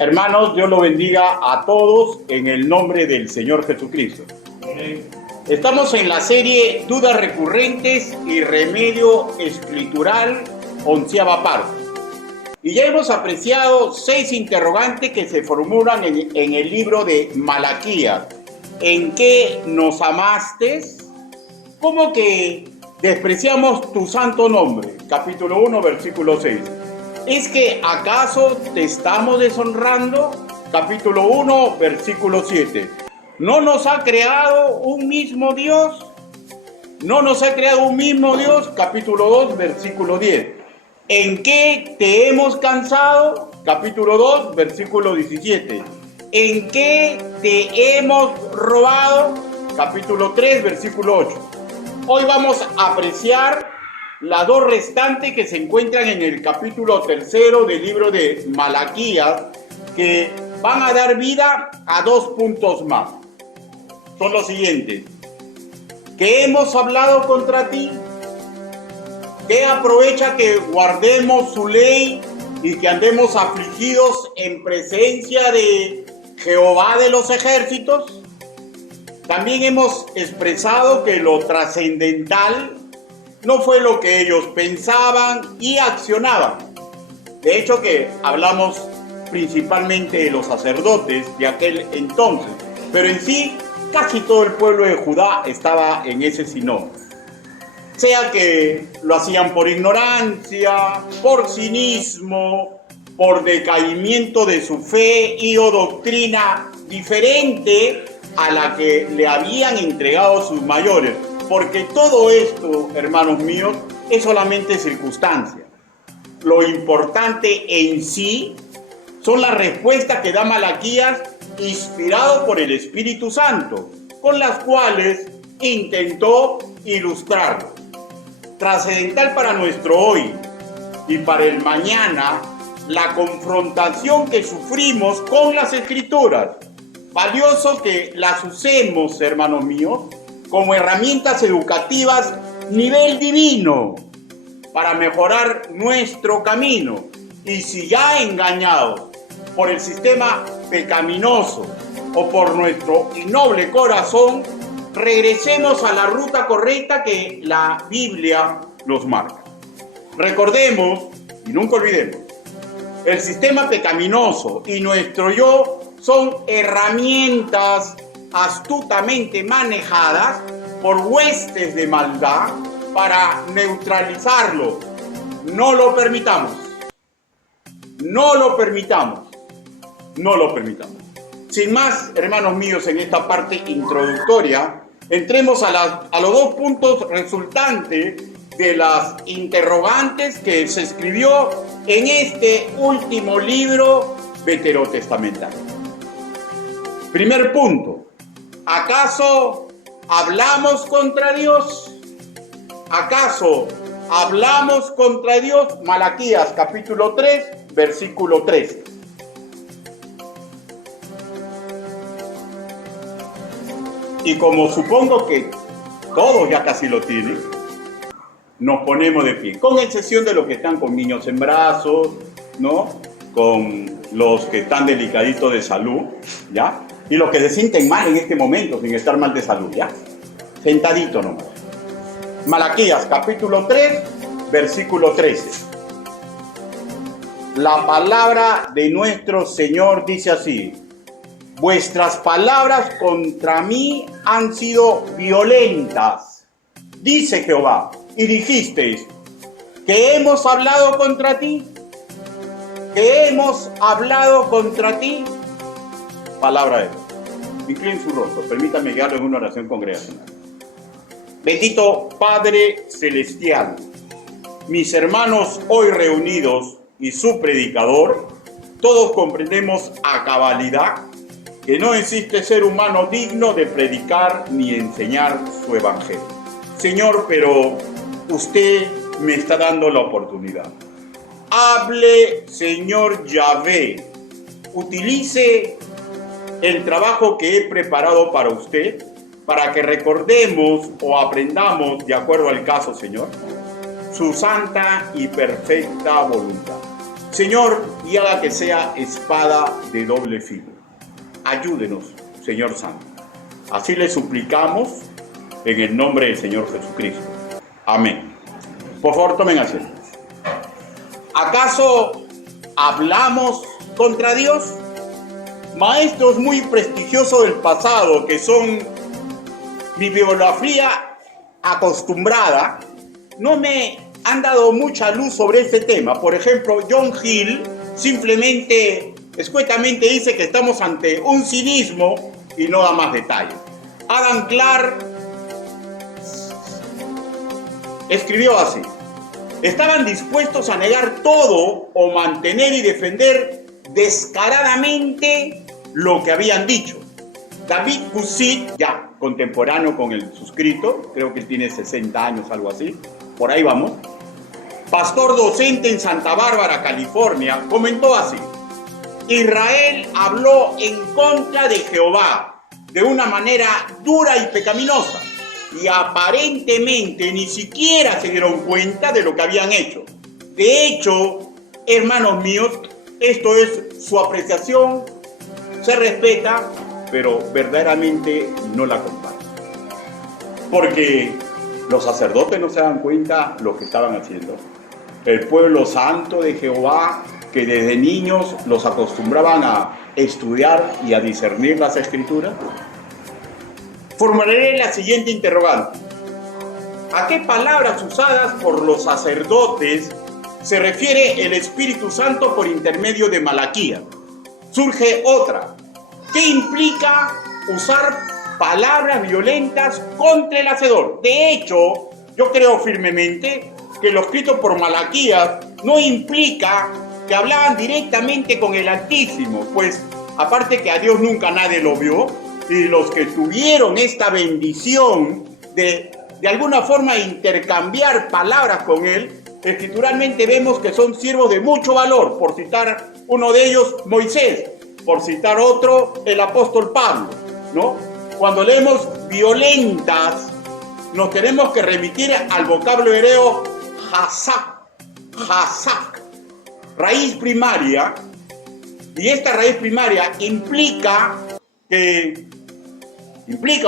Hermanos, Dios lo bendiga a todos en el nombre del Señor Jesucristo. Estamos en la serie Dudas Recurrentes y Remedio Escritural, 11ª parte. Y ya hemos apreciado 6 interrogantes que se formulan en el libro de Malaquías. ¿En qué nos amaste? ¿Cómo que despreciamos tu santo nombre? Capítulo 1, versículo 6. ¿Es que acaso te estamos deshonrando? Capítulo 1, versículo 7. ¿No nos ha creado un mismo Dios? ¿No nos ha creado un mismo Dios? Capítulo 2, versículo 10. ¿En qué te hemos cansado? Capítulo 2, versículo 17. ¿En qué te hemos robado? Capítulo 3, versículo 8. Hoy vamos a apreciar las 2 restantes que se encuentran en el capítulo 3 del libro de Malaquías, que van a dar vida a 2 puntos más. Son los siguientes. ¿Qué hemos hablado contra ti? ¿Qué aprovecha que guardemos su ley y que andemos afligidos en presencia de Jehová de los ejércitos? También hemos expresado que lo trascendental no fue lo que ellos pensaban y accionaban. De hecho que hablamos principalmente de los sacerdotes de aquel entonces, pero en sí casi todo el pueblo de Judá estaba en ese sino. Sea que lo hacían por ignorancia, por cinismo, por decaimiento de su fe y o doctrina diferente a la que le habían entregado sus mayores. Porque todo esto, hermanos míos, es solamente circunstancia. Lo importante en sí son las respuestas que da Malaquías, inspirado por el Espíritu Santo, con las cuales intentó ilustrarlo. Trascendental para nuestro hoy y para el mañana, la confrontación que sufrimos con las Escrituras. Valioso que las usemos, hermanos míos, como herramientas educativas nivel divino para mejorar nuestro camino. Y si ya engañados por el sistema pecaminoso o por nuestro innoble corazón, regresemos a la ruta correcta que la Biblia nos marca. Recordemos y nunca olvidemos, el sistema pecaminoso y nuestro yo son herramientas astutamente manejadas por huestes de maldad para neutralizarlo. No lo permitamos. No lo permitamos. No lo permitamos. Sin más, hermanos míos, en esta parte introductoria, entremos a los 2 puntos resultantes de las interrogantes que se escribió en este último libro veterotestamental. Primer punto. ¿Acaso hablamos contra Dios? ¿Acaso hablamos contra Dios? Malaquías capítulo 3, versículo 13. Y como supongo que todos ya casi lo tienen, nos ponemos de pie, con excepción de los que están con niños en brazos, ¿no? Con los que están delicaditos de salud, ¿ya? Y los que se sienten mal en este momento, sin estar mal de salud, ¿ya? Sentadito nomás. Malaquías, capítulo 3, versículo 13. La palabra de nuestro Señor dice así: vuestras palabras contra mí han sido violentas, dice Jehová, y dijisteis, ¿que hemos hablado contra ti? ¿Que hemos hablado contra ti? Palabra de Dios. Inclinen su rostro, permítanme guiarlo en una oración congregacional. Bendito Padre Celestial, mis hermanos hoy reunidos y su predicador, todos comprendemos a cabalidad que no existe ser humano digno de predicar ni enseñar su evangelio. Señor, pero usted me está dando la oportunidad. Hable, Señor Yahvé, utilice el trabajo que he preparado para usted, para que recordemos o aprendamos, de acuerdo al caso, Señor, su santa y perfecta voluntad. Señor, y haga que sea espada de doble filo. Ayúdenos, Señor Santo. Así le suplicamos en el nombre del Señor Jesucristo. Amén. Por favor, tomen asiento. ¿Acaso hablamos contra Dios? Maestros muy prestigiosos del pasado, que son mi bibliografía acostumbrada, no me han dado mucha luz sobre este tema. Por ejemplo, John Hill simplemente, escuetamente dice que estamos ante un cinismo y no da más detalles. Adam Clarke escribió así: estaban dispuestos a negar todo o mantener y defender descaradamente lo que habían dicho. David Guzik, ya contemporáneo con el suscrito, creo que él tiene 60 años, algo así, por ahí vamos, pastor docente en Santa Bárbara, California, comentó así: Israel habló en contra de Jehová de una manera dura y pecaminosa, y aparentemente ni siquiera se dieron cuenta de lo que habían hecho. De hecho, hermanos míos, esto es su apreciación, se respeta, pero verdaderamente no la comparto. Porque los sacerdotes no se dan cuenta lo que estaban haciendo. El pueblo santo de Jehová, que desde niños los acostumbraban a estudiar y a discernir las escrituras. Formularé la siguiente interrogante: ¿a qué palabras usadas por los sacerdotes se refiere el Espíritu Santo por intermedio de Malaquías? Surge otra: ¿qué implica usar palabras violentas contra el Hacedor? De hecho, yo creo firmemente que lo escrito por Malaquías no implica que hablaban directamente con el Altísimo, pues aparte que a Dios nunca nadie lo vio, y los que tuvieron esta bendición de alguna forma intercambiar palabras con él, escrituralmente vemos que son siervos de mucho valor. Por citar uno de ellos, Moisés; por citar otro, el apóstol Pablo, ¿no? Cuando leemos violentas, nos tenemos que remitir al vocablo hebreo hazak, raíz primaria, y esta raíz primaria implica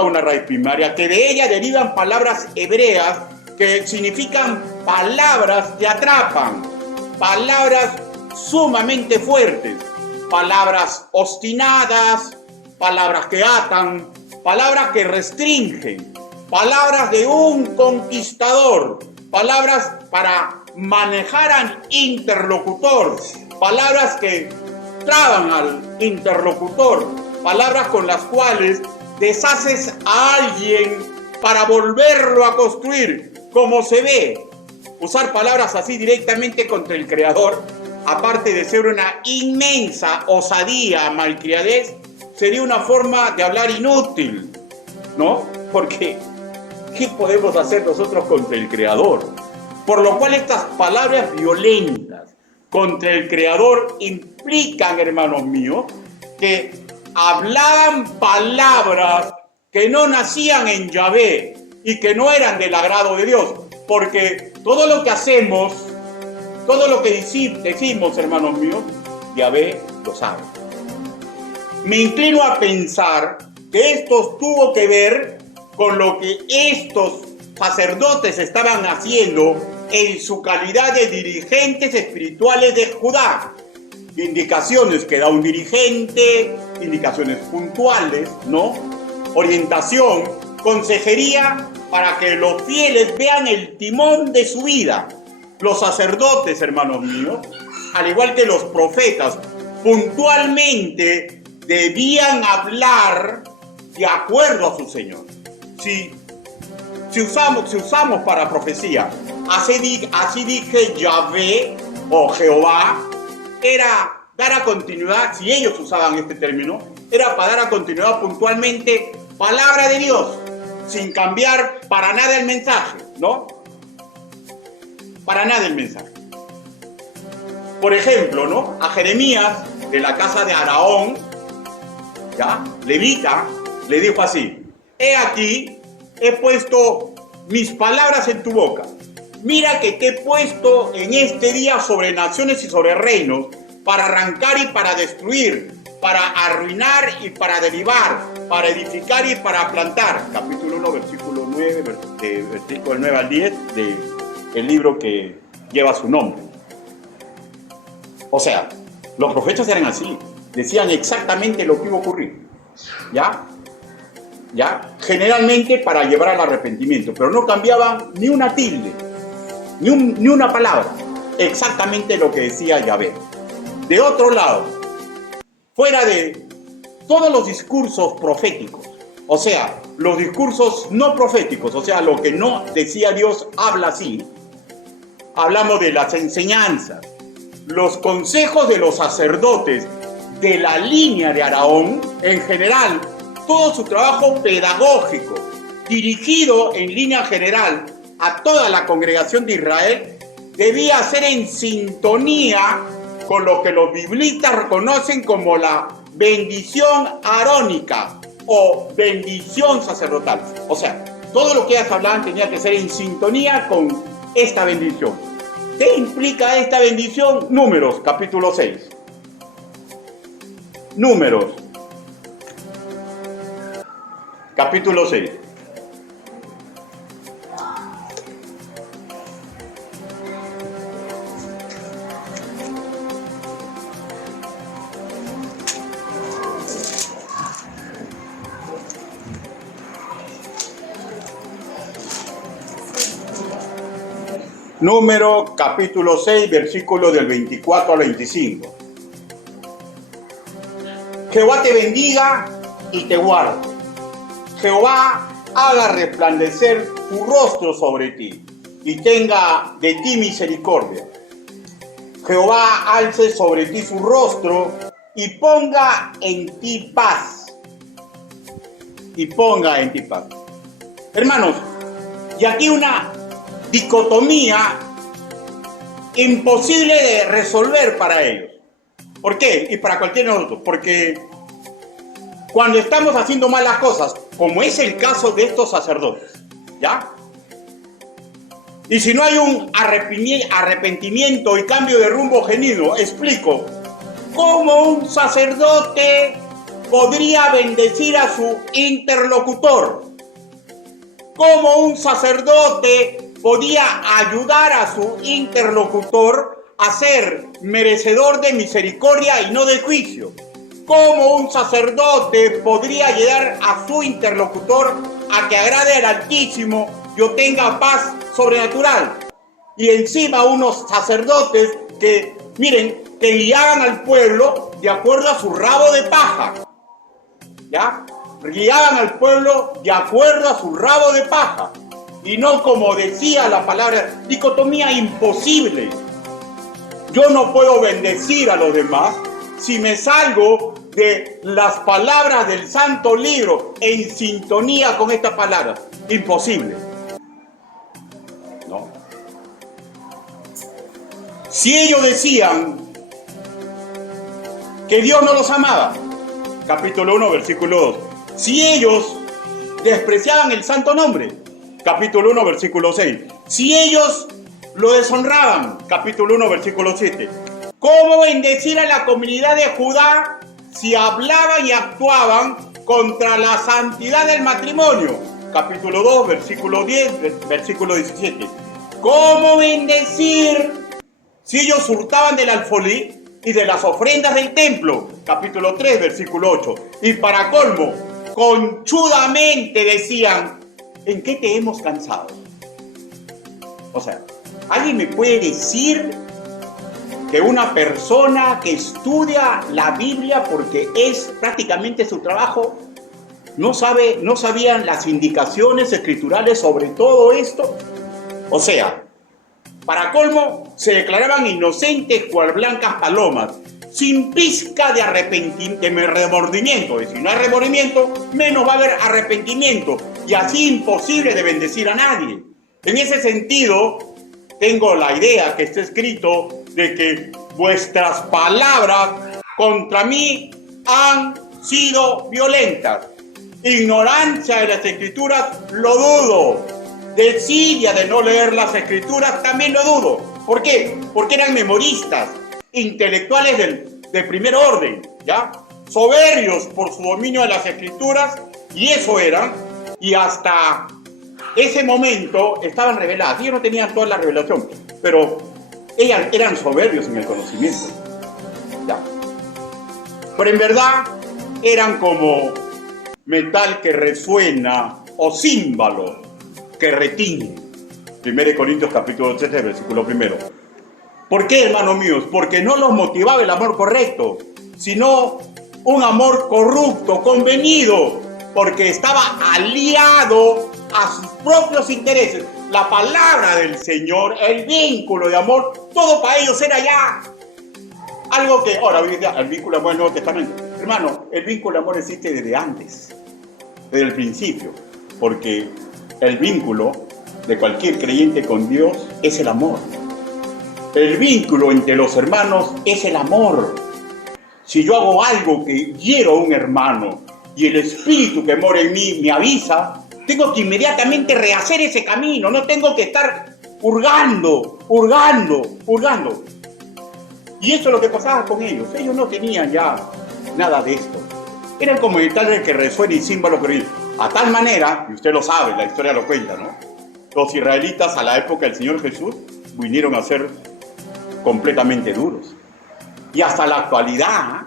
una raíz primaria, que de ella derivan palabras hebreas que significan palabras que atrapan, palabras sumamente fuertes, palabras obstinadas, palabras que atan, palabras que restringen, palabras de un conquistador, palabras para manejar al interlocutor, palabras que traban al interlocutor, palabras con las cuales deshaces a alguien para volverlo a construir. Como se ve, usar palabras así directamente contra el Creador, aparte de ser una inmensa osadía, malcriadez, sería una forma de hablar inútil, ¿no? Porque, ¿qué podemos hacer nosotros contra el Creador? Por lo cual estas palabras violentas contra el Creador implican, hermanos míos, que hablaban palabras que no nacían en Yahvé y que no eran del agrado de Dios, porque todo lo que hacemos, todo lo que decimos, hermanos míos, Yahvé lo sabe. Me inclino a pensar que esto tuvo que ver con lo que estos sacerdotes estaban haciendo en su calidad de dirigentes espirituales de Judá. Indicaciones que da un dirigente, indicaciones puntuales, ¿no? Orientación, consejería para que los fieles vean el timón de su vida. Los sacerdotes, hermanos míos, al igual que los profetas, puntualmente debían hablar de acuerdo a su Señor. Si usamos para profecía, así dije Yahvé o Jehová, era dar a continuidad, si ellos usaban este término, era para dar a continuidad puntualmente palabra de Dios, sin cambiar para nada el mensaje, ¿no? Para nada el mensaje. Por ejemplo, ¿no? A Jeremías, de la casa de Araón, ¿ya? Levita, le dijo así: he aquí, he puesto mis palabras en tu boca. mira que te he puesto en este día sobre naciones y sobre reinos, para arrancar y para destruir, para arruinar y para derribar, para edificar y para plantar. Capítulo 1, versículo 9, versículo 9 al 10 del libro que lleva su nombre. O sea, los profetas eran así, decían exactamente lo que iba a ocurrir, ¿ya? Generalmente para llevar al arrepentimiento, pero no cambiaban ni una tilde, ni una palabra, exactamente lo que decía Yahvé. De otro lado, fuera de todos los discursos proféticos, o sea, los discursos no proféticos, o sea, lo que no decía Dios habla así, hablamos de las enseñanzas, los consejos de los sacerdotes de la línea de Aarón, en general, todo su trabajo pedagógico, dirigido en línea general a toda la congregación de Israel, debía ser en sintonía con lo que los biblistas reconocen como la bendición arónica o bendición sacerdotal. O sea, todo lo que ellas hablaban tenía que ser en sintonía con esta bendición. ¿Qué implica esta bendición? Números, capítulo 6. Números, capítulo 6. Número capítulo 6, versículo del 24 al 25. Jehová te bendiga y te guarde. Jehová haga resplandecer su rostro sobre ti y tenga de ti misericordia. Jehová alce sobre ti su rostro y ponga en ti paz. Y ponga en ti paz. Hermanos, y aquí una dicotomía imposible de resolver para ellos. ¿Por qué? Y para cualquier otro. Porque cuando estamos haciendo malas cosas, como es el caso de estos sacerdotes, ¿ya? Y si no hay un arrepentimiento y cambio de rumbo genuino, explico, ¿cómo un sacerdote podría bendecir a su interlocutor? ¿Cómo un sacerdote podía ayudar a su interlocutor a ser merecedor de misericordia y no de juicio? ¿Cómo un sacerdote podría ayudar a su interlocutor a que agrade al Altísimo y obtenga paz sobrenatural? Y encima unos sacerdotes que, miren, que guiaban al pueblo de acuerdo a su rabo de paja, ¿ya? Guiaban al pueblo de acuerdo a su rabo de paja y no como decía la palabra, dicotomía imposible. Yo no puedo bendecir a los demás si me salgo de las palabras del Santo Libro en sintonía con estas palabras. Imposible. ¿No? Si ellos decían que Dios no los amaba, capítulo 1, versículo 2. Si ellos despreciaban el santo nombre, capítulo 1, versículo 6. Si ellos lo deshonraban, capítulo 1, versículo 7. ¿Cómo bendecir a la comunidad de Judá si hablaban y actuaban contra la santidad del matrimonio? Capítulo 2, versículo 10, versículo 17. ¿Cómo bendecir si ellos hurtaban del alfolí y de las ofrendas del templo? Capítulo 3, versículo 8. Y para colmo, conchudamente decían, ¿en qué te hemos cansado? O sea, ¿alguien me puede decir que una persona que estudia la Biblia porque es prácticamente su trabajo, no sabían las indicaciones escriturales sobre todo esto? O sea, para colmo, se declaraban inocentes cual blancas palomas, sin pizca de remordimiento. Y si no hay remordimiento, menos va a haber arrepentimiento. Y así imposible de bendecir a nadie. En ese sentido, tengo la idea que está escrito de que vuestras palabras contra mí han sido violentas. Ignorancia de las Escrituras, lo dudo. desidia de no leer las escrituras, también lo dudo. ¿Por qué? Porque eran memoristas, intelectuales de primer orden, ¿ya? Soberbios por su dominio de las escrituras, y eso eran, y hasta ese momento estaban reveladas. Ellos no tenían toda la revelación, pero eran soberbios en el conocimiento, ¿ya? Pero en verdad eran como metal que resuena o címbalo que retiñe. 1 Corintios capítulo 13, versículo 1. ¿Por qué, hermanos míos? Porque no los motivaba el amor correcto, sino un amor corrupto, convenido, porque estaba aliado a sus propios intereses. La palabra del Señor, el vínculo de amor, todo para ellos era ya algo que, ahora, el vínculo de amor del Nuevo Testamento. Hermano, el vínculo de amor existe desde antes, desde el principio, porque el vínculo de cualquier creyente con Dios es el amor. El vínculo entre los hermanos es el amor. Si yo hago algo que hiero a un hermano y el espíritu que mora en mí me avisa, tengo que inmediatamente rehacer ese camino, no tengo que estar hurgando. Y eso es lo que pasaba con ellos. Ellos no tenían ya nada de esto. Eran como el tal que resuena y címbalo corrido. A tal manera, y usted lo sabe, la historia lo cuenta, ¿no? Los israelitas a la época del Señor Jesús vinieron a ser completamente duros. Y hasta la actualidad,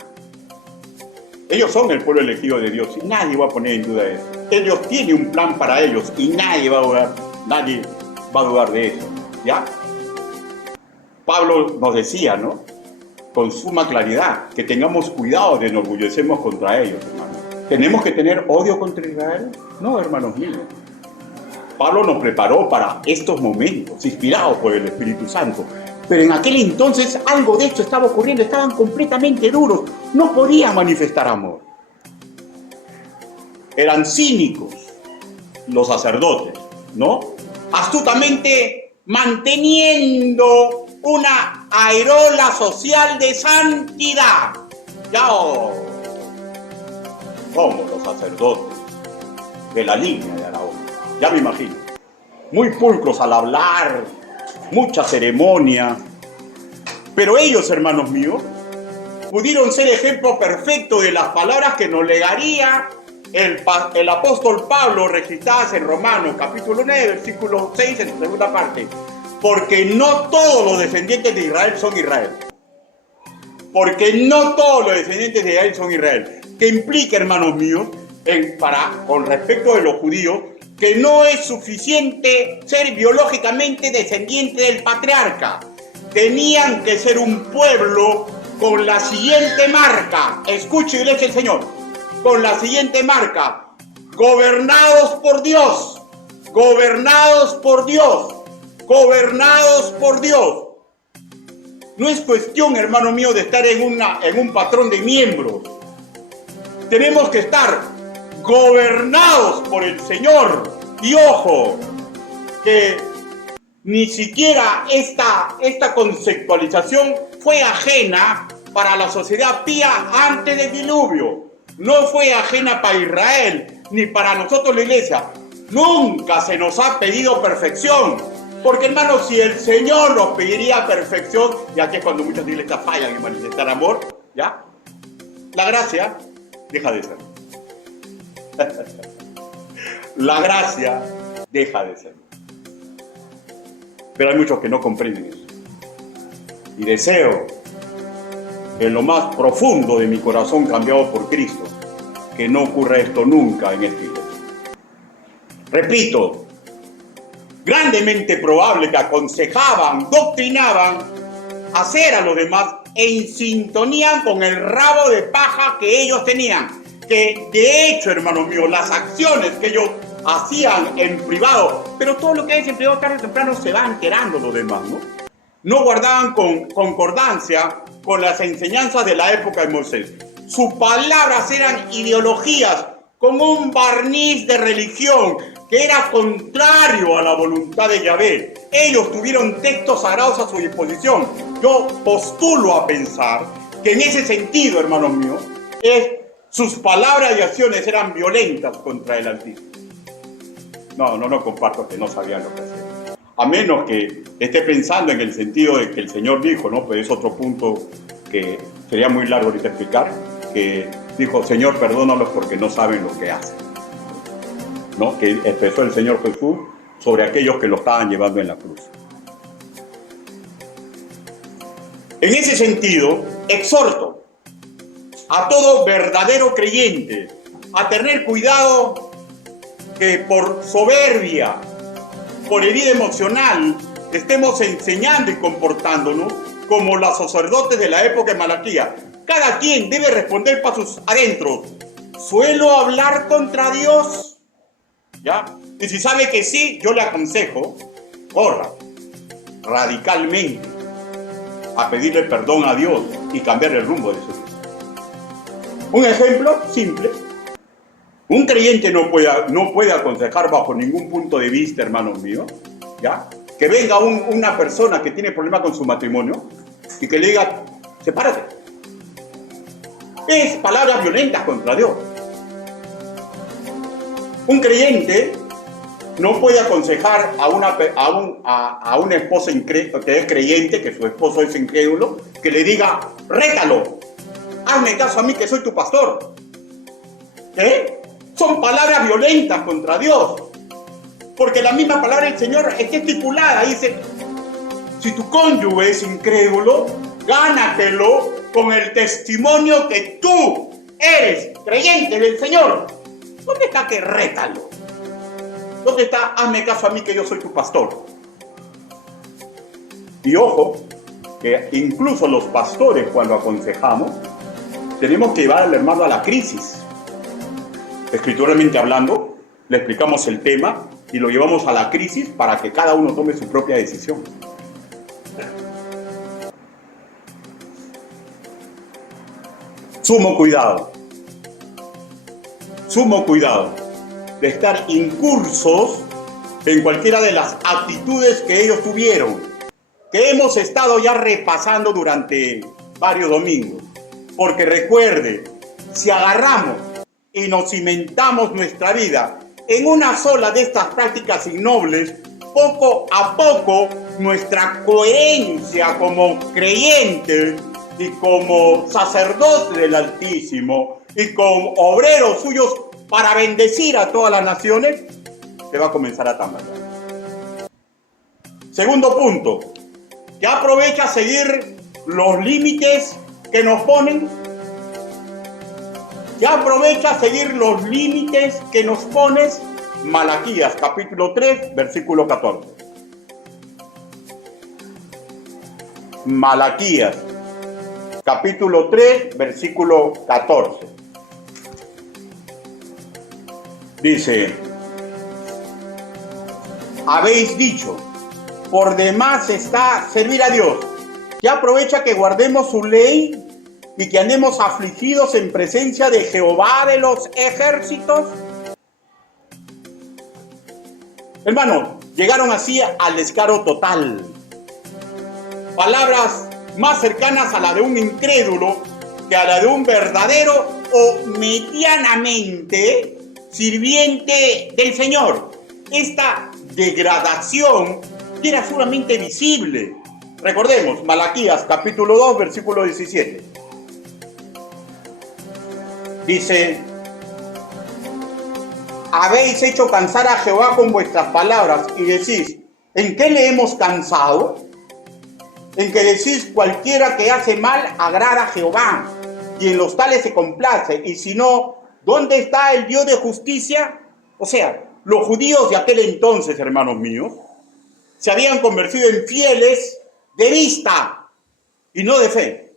ellos son el pueblo elegido de Dios y nadie va a poner en duda eso. Dios tiene un plan para ellos y nadie va a dudar de eso, ¿ya? Pablo nos decía, ¿no?, con suma claridad, que tengamos cuidado de enorgullecernos contra ellos, hermanos. ¿Tenemos que tener odio contra Israel? No, hermanos míos. Pablo nos preparó para estos momentos, inspirado por el Espíritu Santo. Pero en aquel entonces algo de esto estaba ocurriendo, estaban completamente duros, no podían manifestar amor. Eran cínicos los sacerdotes, ¿no? Astutamente manteniendo una aureola social de santidad. Ya somos los sacerdotes de la línea de Araón, ya me imagino. Muy pulcros al hablar, mucha ceremonia. Pero ellos, hermanos míos, pudieron ser ejemplo perfecto de las palabras que nos legaría el apóstol Pablo, registradas en Romanos, capítulo 9, versículo 6, en su segunda parte. Porque no todos los descendientes de Israel son Israel. Porque no todos los descendientes de Israel son Israel. Que implica, hermanos míos, con respecto de los judíos, que no es suficiente ser biológicamente descendiente del patriarca. Tenían que ser un pueblo con la siguiente marca. Escuche, iglesia del Señor. Con la siguiente marca. Gobernados por Dios. Gobernados por Dios. Gobernados por Dios. No es cuestión, hermano mío, de estar en un patrón de miembros. Tenemos que estar gobernados por el Señor. Y ojo, que ni siquiera esta conceptualización fue ajena para la sociedad pía antes del diluvio. No fue ajena para Israel, ni para nosotros la iglesia. Nunca se nos ha pedido perfección. Porque, hermanos, si el Señor nos pediría perfección, ya que es cuando muchas iglesias fallan en manifestar amor, ¿ya? La gracia deja de ser. La gracia deja de ser. Pero hay muchos que no comprenden eso. Y deseo, en lo más profundo de mi corazón cambiado por Cristo, que no ocurra esto nunca en esta iglesia. Repito, grandemente probable que aconsejaban, doctrinaban, hacer a los demás en sintonía con el rabo de paja que ellos tenían. Que de hecho, hermanos míos, las acciones que ellos hacían en privado, pero todo lo que es en privado tarde o temprano se va enterando los demás, ¿no? No guardaban con concordancia con las enseñanzas de la época de Moisés. Sus palabras eran ideologías con un barniz de religión que era contrario a la voluntad de Yahvé. Ellos tuvieron textos sagrados a su disposición. Yo postulo a pensar que en ese sentido, hermanos míos, sus palabras y acciones eran violentas contra el Altísimo. No comparto que no sabían lo que hacían. A menos que esté pensando en el sentido de que el Señor dijo, ¿no? Pues es otro punto que sería muy largo ahorita explicar, que dijo, Señor, perdónalos porque no saben lo que hacen, ¿no? Que expresó el Señor Jesús sobre aquellos que lo estaban llevando en la cruz. En ese sentido, exhorto a todo verdadero creyente a tener cuidado que por soberbia, por herida emocional, estemos enseñando y comportándonos como los sacerdotes de la época de Malaquías. Cada quien debe responder para sus adentros. ¿Suelo hablar contra Dios? ¿Ya? Y si sabe que sí, yo le aconsejo, corra radicalmente a pedirle perdón a Dios y cambiar el rumbo de su vida. Un ejemplo simple. Un creyente no puede aconsejar bajo ningún punto de vista, hermanos míos, ¿ya? Que venga una persona que tiene problemas con su matrimonio y que le diga, sepárate. Es palabras violentas contra Dios. Un creyente no puede aconsejar a una esposa que es creyente, que su esposo es incrédulo, que le diga, rétalo, hazme caso a mí que soy tu pastor. Son palabras violentas contra Dios. Porque la misma palabra del Señor está estipulada. Dice, si tu cónyuge es incrédulo, gánatelo con el testimonio que tú eres creyente del Señor. ¿Dónde está que rétalo? ¿Dónde está hazme caso a mí que yo soy tu pastor? Y ojo, que incluso los pastores cuando aconsejamos, tenemos que llevar al hermano a la crisis. Escrituralmente hablando, le explicamos el tema y lo llevamos a la crisis para que cada uno tome su propia decisión. Sumo cuidado de estar incursos en cualquiera de las actitudes que ellos tuvieron, que hemos estado ya repasando durante varios domingos. Porque recuerde, si agarramos y nos cimentamos nuestra vida en una sola de estas prácticas innobles, poco a poco nuestra coherencia como creyentes y como sacerdotes del Altísimo y como obreros suyos para bendecir a todas las naciones, se va a comenzar a tambalear. Segundo punto, que aprovecha a seguir los límites que nos ponen. Ya aprovecha a seguir los límites que nos pones. Malaquías capítulo 3, versículo 14. Malaquías capítulo 3, versículo 14. Dice, habéis dicho, por demás está servir a Dios. Ya aprovecha que guardemos su ley y que andemos afligidos en presencia de Jehová de los ejércitos. Hermanos, llegaron así al descaro total. Palabras más cercanas a la de un incrédulo que a la de un verdadero o medianamente sirviente del Señor. Esta degradación era sumamente visible. Recordemos, Malaquías capítulo 2, versículo 17. Dice, habéis hecho cansar a Jehová con vuestras palabras y decís, ¿en qué le hemos cansado? En que decís, cualquiera que hace mal agrada a Jehová y en los tales se complace, y si no, ¿dónde está el Dios de justicia? O sea, los judíos de aquel entonces, hermanos míos, se habían convertido en fieles de vista y no de fe.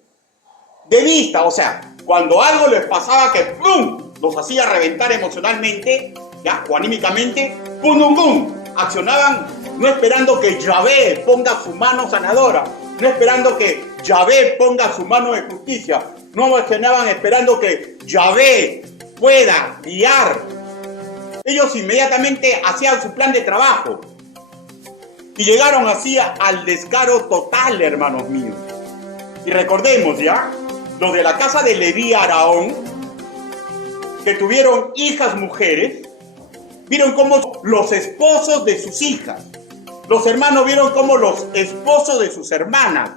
De vista, o sea, cuando algo les pasaba que ¡pum!, los hacía reventar emocionalmente, ya, o anímicamente, ¡pum, pum, pum!, accionaban no esperando que Yahvé ponga su mano sanadora, no esperando que Yahvé ponga su mano de justicia, no accionaban esperando que Yahvé pueda guiar. Ellos inmediatamente hacían su plan de trabajo y llegaron así al descaro total, hermanos míos. Y recordemos ya, los de la casa de Leví y Aarón, que tuvieron hijas mujeres, vieron cómo cómo los esposos de sus hijas, los hermanos vieron cómo los esposos de sus hermanas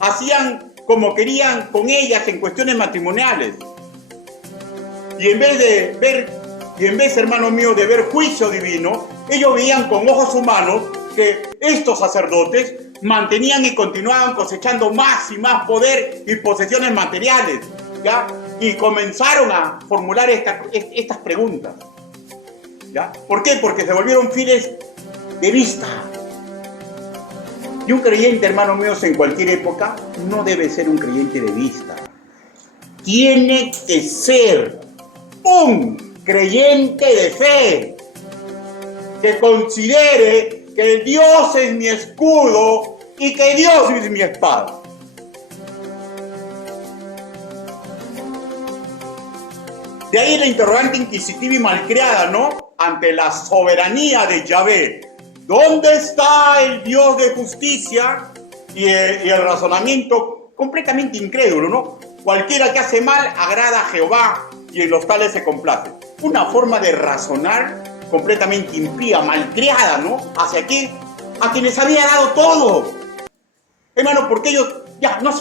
hacían como querían con ellas en cuestiones matrimoniales. Y en vez, hermano mío, de ver juicio divino, ellos veían con ojos humanos que estos sacerdotes mantenían y continuaban cosechando más y más poder y posesiones materiales, ¿ya? Y comenzaron a formular estas preguntas, ¿ya? ¿Por qué? Porque se volvieron fieles de vista. Y un creyente, hermanos míos, en cualquier época, no debe ser un creyente de vista. Tiene que ser un creyente de fe, que considere que Dios es mi escudo y que Dios es mi espada. De ahí la interrogante inquisitiva y malcriada, ¿no? Ante la soberanía de Yahvé. ¿Dónde está el Dios de justicia? Y el razonamiento completamente incrédulo, ¿no? Cualquiera que hace mal agrada a Jehová y en los tales se complace. Una forma de razonar completamente impía, malcriada, ¿no? ¿Hacia quién? A quienes había dado todo. Hermano, porque ellos ya no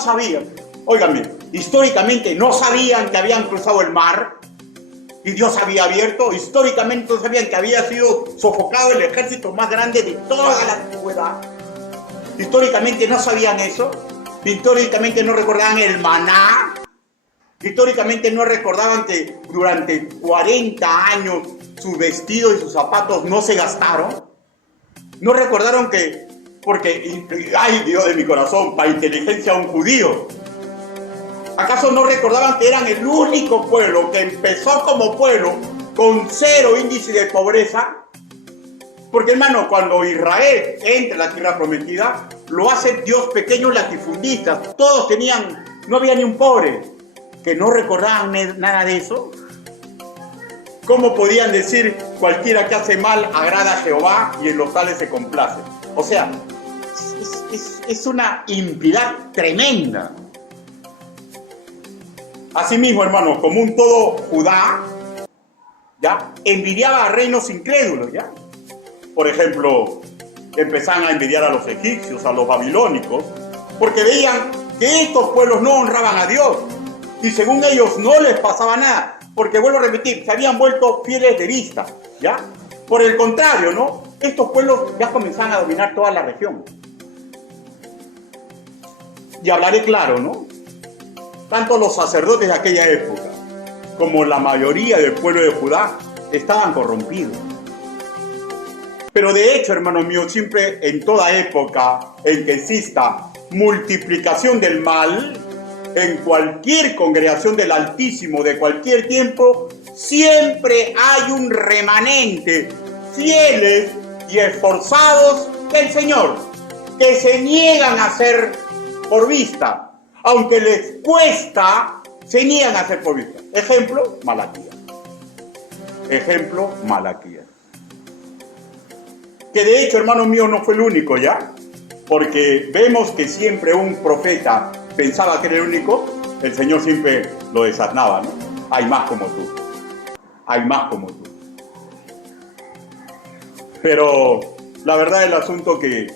sabían. Óiganme, históricamente no sabían que habían cruzado el mar y Dios había abierto. Históricamente no sabían que había sido sofocado el ejército más grande de toda la antigüedad. Históricamente no sabían eso. Históricamente no recordaban el maná. Históricamente no recordaban que durante 40 años sus vestidos y sus zapatos no se gastaron. No recordaron que, porque, ay Dios de mi corazón, para inteligencia a un judío. ¿Acaso no recordaban que eran el único pueblo que empezó como pueblo con 0 índice de pobreza? Porque, hermano, cuando Israel entra a la tierra prometida, lo hace Dios pequeños latifundistas. Todos tenían, no había ni un pobre. ¿Que no recordaban nada de eso? ¿Cómo podían decir cualquiera que hace mal agrada a Jehová y en los tales se complace? O sea, es una impiedad tremenda. Asimismo, hermanos, como un todo Judá, ¿ya? Envidiaba a reinos incrédulos, ¿ya? Por ejemplo, empezaban a envidiar a los egipcios, a los babilónicos, porque veían que estos pueblos no honraban a Dios. Y según ellos no les pasaba nada, porque vuelvo a repetir, se habían vuelto fieles de vista, ¿ya? Por el contrario, ¿no? Estos pueblos ya comenzaban a dominar toda la región. Y hablaré claro, ¿no? Tanto los sacerdotes de aquella época como la mayoría del pueblo de Judá estaban corrompidos. Pero de hecho, hermanos míos, siempre en toda época en que exista multiplicación del mal, en cualquier congregación del Altísimo de cualquier tiempo, siempre hay un remanente fieles y esforzados del Señor, que se niegan a hacer por vista, aunque les cuesta, se niegan a hacer por vista. Ejemplo, Malaquías. Ejemplo, Malaquías. Que de hecho, hermano mío, no fue el único, ¿ya? Porque vemos que siempre un profeta pensaba que era el único, el Señor siempre lo desasnaba, ¿no? Hay más como tú. Hay más como tú. Pero la verdad del asunto que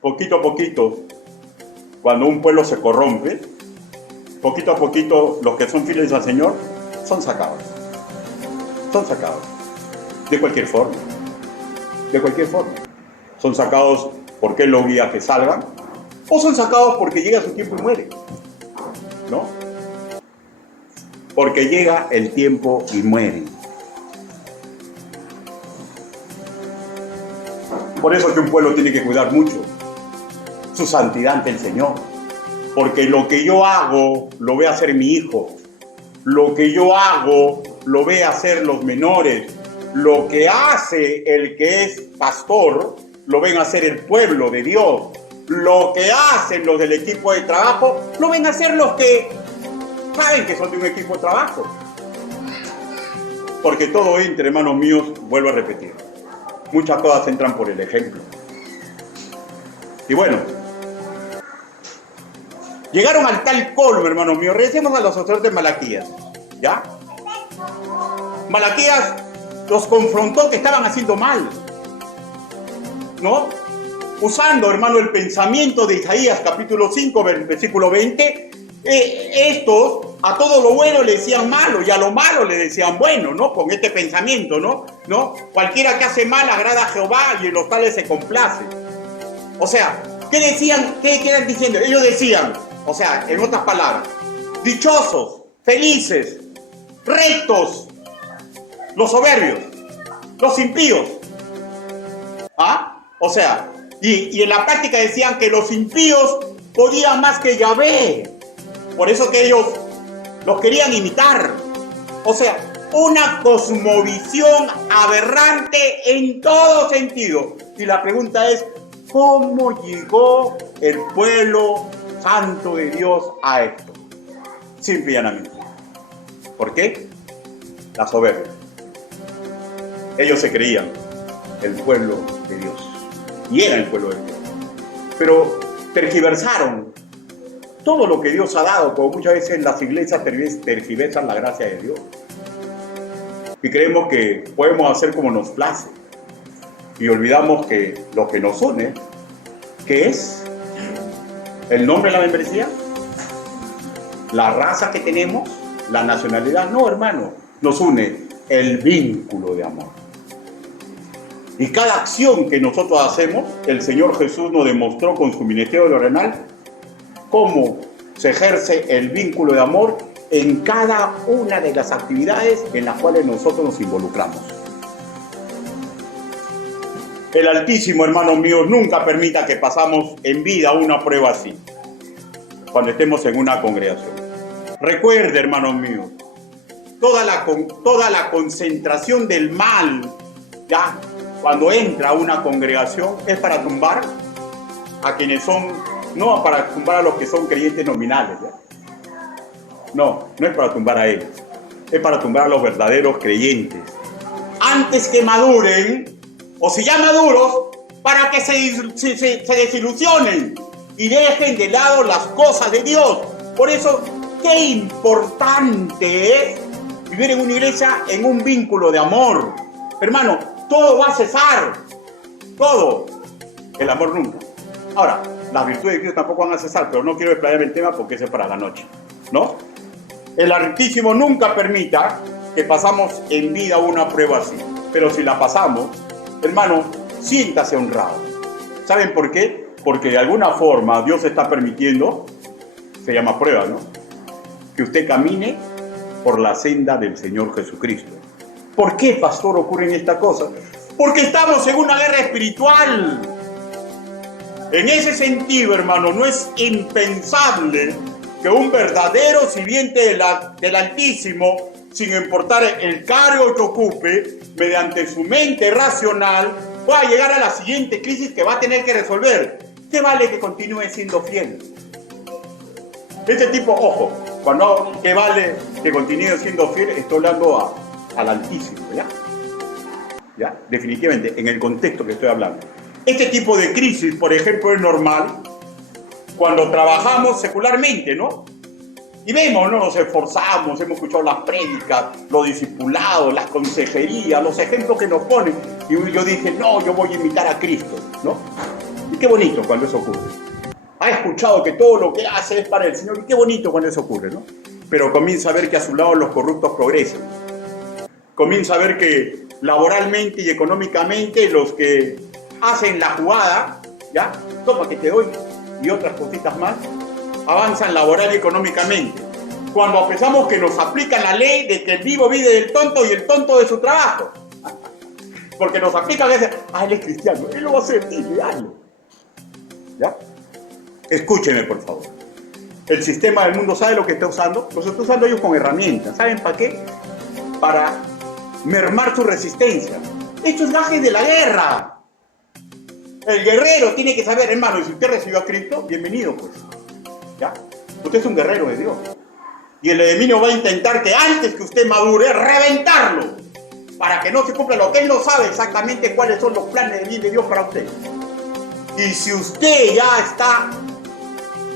poquito a poquito, cuando un pueblo se corrompe, poquito a poquito los que son fieles al Señor son sacados. Son sacados. De cualquier forma. De cualquier forma. Son sacados porque Él lo guía a que salgan, o son sacados porque llega su tiempo y muere, ¿no? Porque llega el tiempo y mueren. Por eso que un pueblo tiene que cuidar mucho su santidad ante el Señor. Porque lo que yo hago, lo ve hacer mi hijo. Lo que yo hago, lo ve hacer los menores. Lo que hace el que es pastor, lo ven hacer el pueblo de Dios. Lo que hacen los del equipo de trabajo, lo ven hacer los que saben que son de un equipo de trabajo. Porque todo entra, hermanos míos, vuelvo a repetir. Muchas cosas entran por el ejemplo. Y bueno, llegaron al tal colmo, hermanos míos. Regresemos a los sacerdotes de Malaquías, ¿ya? Malaquías los confrontó que estaban haciendo mal, ¿no? Usando, hermano, el pensamiento de Isaías, capítulo 5, versículo 20, estos a todo lo bueno le decían malo y a lo malo le decían bueno, ¿no? Con este pensamiento, ¿no? Cualquiera que hace mal agrada a Jehová y en los tales se complace. O sea, ¿qué decían? ¿Qué eran diciendo? Ellos decían, o sea, en otras palabras, dichosos, felices, rectos, los soberbios, los impíos. ¿Ah? O sea, y en la práctica decían que los impíos podían más que Yahvé. Por eso que ellos los querían imitar. O sea, una cosmovisión aberrante en todo sentido. Y la pregunta es, ¿cómo llegó el pueblo santo de Dios a esto? Simple y llanamente. ¿Por qué? La soberbia. Ellos se creían el pueblo de Dios. Y era el pueblo de Dios. Pero tergiversaron todo lo que Dios ha dado, como muchas veces las iglesias tergiversan la gracia de Dios. Y creemos que podemos hacer como nos place. Y olvidamos que lo que nos une, ¿qué es? ¿El nombre de la membresía? ¿La raza que tenemos? ¿La nacionalidad? No, hermano. Nos une el vínculo de amor. Y cada acción que nosotros hacemos, el Señor Jesús nos demostró con su ministerio terrenal cómo se ejerce el vínculo de amor en cada una de las actividades en las cuales nosotros nos involucramos. El Altísimo, hermanos míos, nunca permita que pasamos en vida una prueba así, cuando estemos en una congregación. Recuerde, hermanos míos, toda la concentración del mal, ya, cuando entra a una congregación, es para tumbar a quienes son, no para tumbar a los que son creyentes nominales, ¿ya? No es para tumbar a ellos, es para tumbar a los verdaderos creyentes. Antes que maduren, o si ya maduros, para que se desilusionen y dejen de lado las cosas de Dios. Por eso, qué importante es vivir en una iglesia en un vínculo de amor. Hermano, todo va a cesar, todo, el amor nunca. Ahora, las virtudes de Cristo tampoco van a cesar, pero no quiero explayarme el tema porque ese es para la noche, ¿no? El Altísimo nunca permita que pasamos en vida una prueba así, pero si la pasamos, hermano, siéntase honrado. ¿Saben por qué? Porque de alguna forma Dios está permitiendo, se llama prueba, ¿no?, que usted camine por la senda del Señor Jesucristo. ¿Por qué, pastor, ocurren estas cosas? Porque estamos en una guerra espiritual. En ese sentido, hermano, no es impensable que un verdadero sirviente del Altísimo, sin importar el cargo que ocupe, mediante su mente racional, pueda llegar a la siguiente crisis que va a tener que resolver. ¿Qué vale que continúe siendo fiel? Este tipo, ojo, cuando ¿qué vale que continúe siendo fiel? Estoy hablando al Altísimo, ¿ya? Definitivamente, en el contexto que estoy hablando. Este tipo de crisis, por ejemplo, es normal cuando trabajamos secularmente, ¿no? Y vemos, ¿no? Nos esforzamos, hemos escuchado las prédicas, los discipulados, las consejerías, los ejemplos que nos ponen. Y yo dije, no, yo voy a imitar a Cristo, ¿no? Y qué bonito cuando eso ocurre. Ha escuchado que todo lo que hace es para el Señor, y qué bonito cuando eso ocurre, ¿no? Pero comienza a ver que a su lado los corruptos progresan. Comienza a ver que laboralmente y económicamente los que hacen la jugada, ¿ya? Toma que te doy, y otras cositas más, avanzan laboral y económicamente. Cuando pensamos que nos aplican la ley de que el vivo vive del tonto y el tonto de su trabajo. Porque nos aplican ese, él es cristiano, él lo va a hacer, dile, hazlo. ¿Ya? Escúchenme, por favor. El sistema del mundo sabe lo que está usando. Los está usando ellos con herramientas. ¿Saben para qué? Para mermar su resistencia. Esto es gajes de la guerra. El guerrero tiene que saber, hermano, y si usted recibió a Cristo, bienvenido, pues. ¿Ya? Usted es un guerrero de Dios. Y el enemigo va a intentar que antes que usted madure, reventarlo. Para que no se cumpla lo que él no sabe exactamente cuáles son los planes de bien de Dios para usted. Y si usted ya está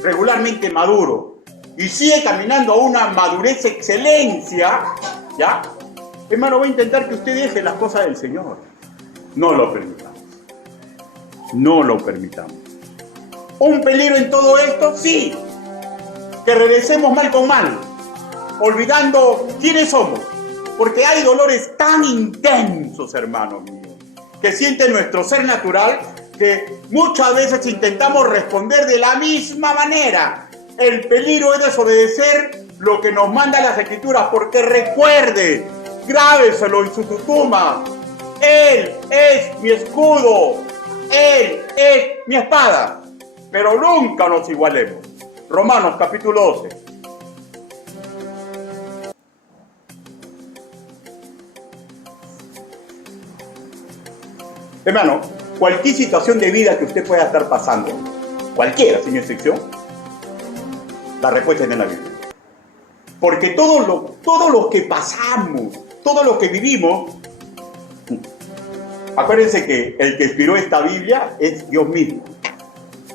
regularmente maduro y sigue caminando a una madurez excelencia, ¿ya? hermano, va a intentar que usted deje las cosas del Señor. No lo permitamos. No lo permitamos. ¿Un peligro en todo esto? Sí. Que regresemos mal con mal, olvidando quiénes somos. Porque hay dolores tan intensos, hermanos míos, que siente nuestro ser natural, que muchas veces intentamos responder de la misma manera. El peligro es desobedecer lo que nos manda las Escrituras, porque recuerde, grábeselo en su tutuma: Él es mi escudo, Él es mi espada. Pero nunca nos igualemos. Romanos capítulo 12. Hermano, cualquier situación de vida que usted pueda estar pasando, cualquiera, sin excepción, la respuesta está en la Biblia. Porque todo lo que pasamos, todo lo que vivimos, acuérdense que el que inspiró esta Biblia es Dios mismo.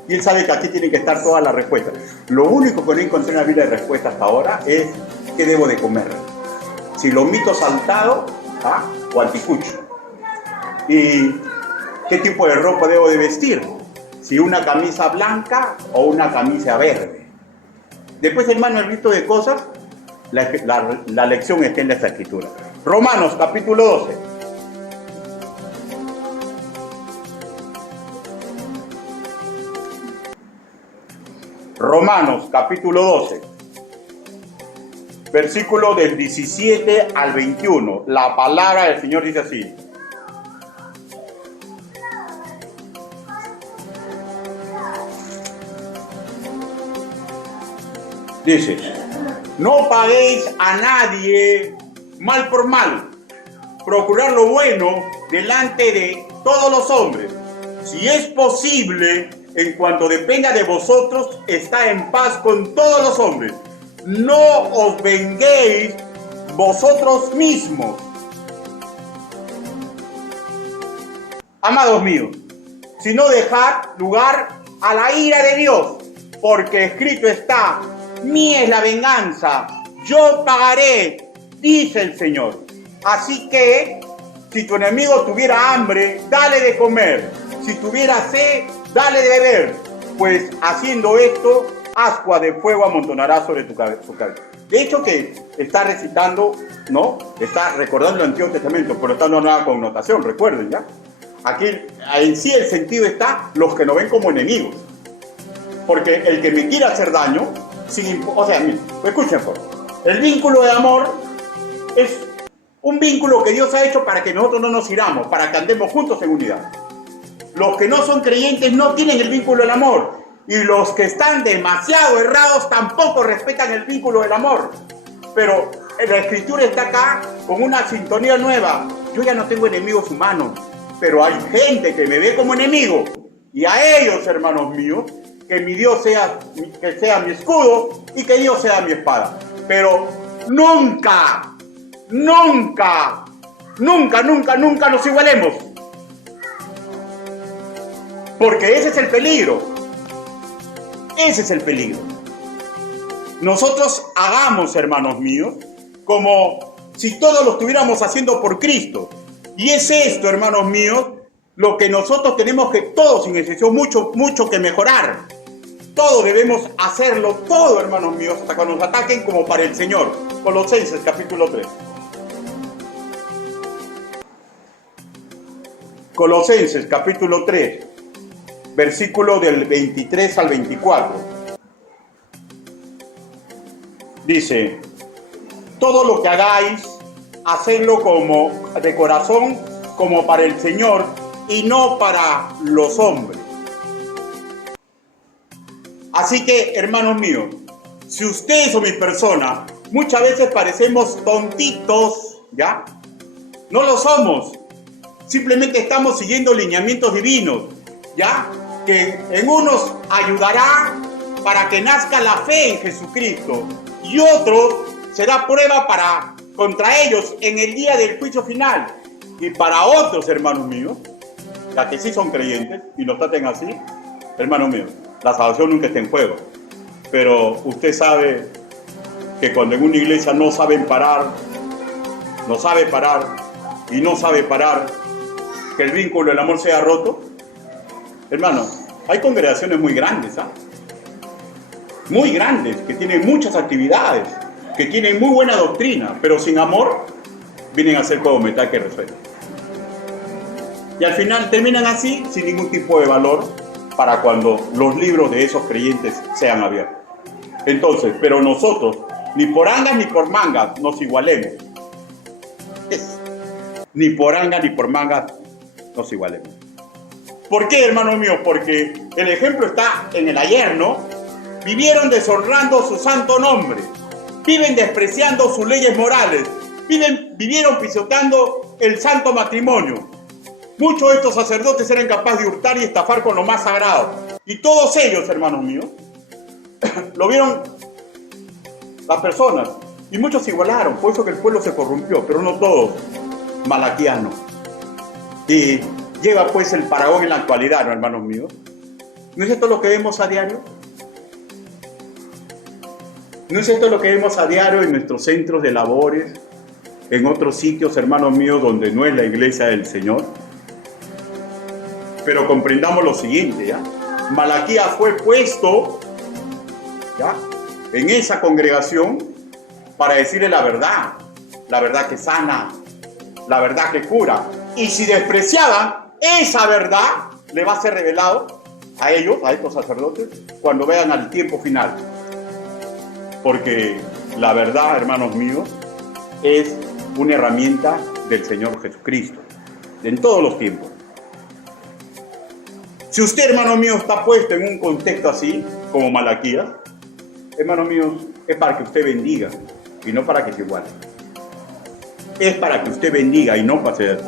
Y Él sabe que aquí tienen que estar todas las respuestas. Lo único que no encontré en la Biblia de respuesta hasta ahora es qué debo de comer. Si lomito saltado o anticucho. Y qué tipo de ropa debo de vestir. Si una camisa blanca o una camisa verde. Después, hermano, el resto de cosas, la lección está en esta escritura. Romanos capítulo 12. Romanos capítulo 12, versículo del 17 al 21. La palabra del Señor dice así: dice, no paguéis a nadie mal por mal, procurad lo bueno delante de todos los hombres. Si es posible, en cuanto dependa de vosotros, está en paz con todos los hombres. No os venguéis vosotros mismos. Amados míos, sino dejad lugar a la ira de Dios, porque escrito está: mía es la venganza, yo pagaré, dice el Señor. Así que, si tu enemigo tuviera hambre, dale de comer. Si tuviera sed, dale de beber, pues haciendo esto, ascua de fuego amontonará sobre tu cabeza. De hecho que está recitando, ¿no? Está recordando el Antiguo Testamento, pero está en una nueva connotación, recuerden, ¿ya? Aquí en sí el sentido está los que nos ven como enemigos. Porque el que me quiera hacer daño, escuchen, por favor. El vínculo de amor es un vínculo que Dios ha hecho para que nosotros no nos iramos, para que andemos juntos en unidad. Los que no son creyentes no tienen el vínculo del amor. Y los que están demasiado errados tampoco respetan el vínculo del amor. Pero la Escritura está acá con una sintonía nueva. Yo ya no tengo enemigos humanos, pero hay gente que me ve como enemigo. Y a ellos, hermanos míos, que mi Dios sea mi escudo y que Dios sea mi espada. Pero nunca nos igualemos. Porque ese es el peligro. Ese es el peligro. Nosotros hagamos, hermanos míos, como si todos lo estuviéramos haciendo por Cristo. Y es esto, hermanos míos, lo que nosotros tenemos que, todos sin excepción, mucho que mejorar. Todos debemos hacerlo, todo, hermanos míos, hasta cuando nos ataquen como para el Señor. Colosenses capítulo 3. Colosenses capítulo 3. Versículo del 23 al 24. Dice: todo lo que hagáis, hacedlo como de corazón, como para el Señor y no para los hombres. Así que, hermanos míos, si ustedes o mi persona muchas veces parecemos tontitos, ¿ya? No lo somos. Simplemente estamos siguiendo lineamientos divinos, ¿ya? Que en unos ayudará para que nazca la fe en Jesucristo y otros será prueba contra ellos en el día del juicio final. Y para otros, hermanos míos, ya que sí son creyentes y nos traten así, hermanos míos, la salvación nunca está en juego. Pero usted sabe que cuando en una iglesia no saben parar no sabe parar y no sabe parar que el vínculo del amor sea roto. Hermano, hay congregaciones muy grandes, ¿ah? Muy grandes, que tienen muchas actividades, que tienen muy buena doctrina, pero sin amor vienen a ser como metal que resuena. Y al final terminan así, sin ningún tipo de valor para cuando los libros de esos creyentes sean abiertos. Entonces, pero nosotros, ni por angas ni por mangas nos igualemos. Ni por angas ni por mangas nos igualemos. ¿Por qué, hermanos míos? Porque el ejemplo está en el ayer, ¿no? Vivieron deshonrando su santo nombre, viven despreciando sus leyes morales, vivieron pisoteando el santo matrimonio. Muchos de estos sacerdotes eran capaces de hurtar y estafar con lo más sagrado. Y todos ellos, hermanos míos, lo vieron las personas. Y muchos se igualaron, por eso que el pueblo se corrompió, pero no todos. Malaquías no. Y lleva pues el paragón en la actualidad, ¿no, hermanos míos? ¿No es esto lo que vemos a diario? ¿No es esto lo que vemos a diario en nuestros centros de labores, en otros sitios, hermanos míos, donde no es la iglesia del Señor? Pero comprendamos lo siguiente, ¿ya? Malaquías fue puesto, ¿ya?, en esa congregación para decirle la verdad que sana, la verdad que cura. Y si despreciaban esa verdad, le va a ser revelado a ellos, a estos sacerdotes, cuando vean al tiempo final. Porque la verdad, hermanos míos, es una herramienta del Señor Jesucristo, en todos los tiempos. Si usted, hermano mío, está puesto en un contexto así, como Malaquías, hermanos míos, es para que usted bendiga y no para que se iguale. Es para que usted bendiga y no para ser.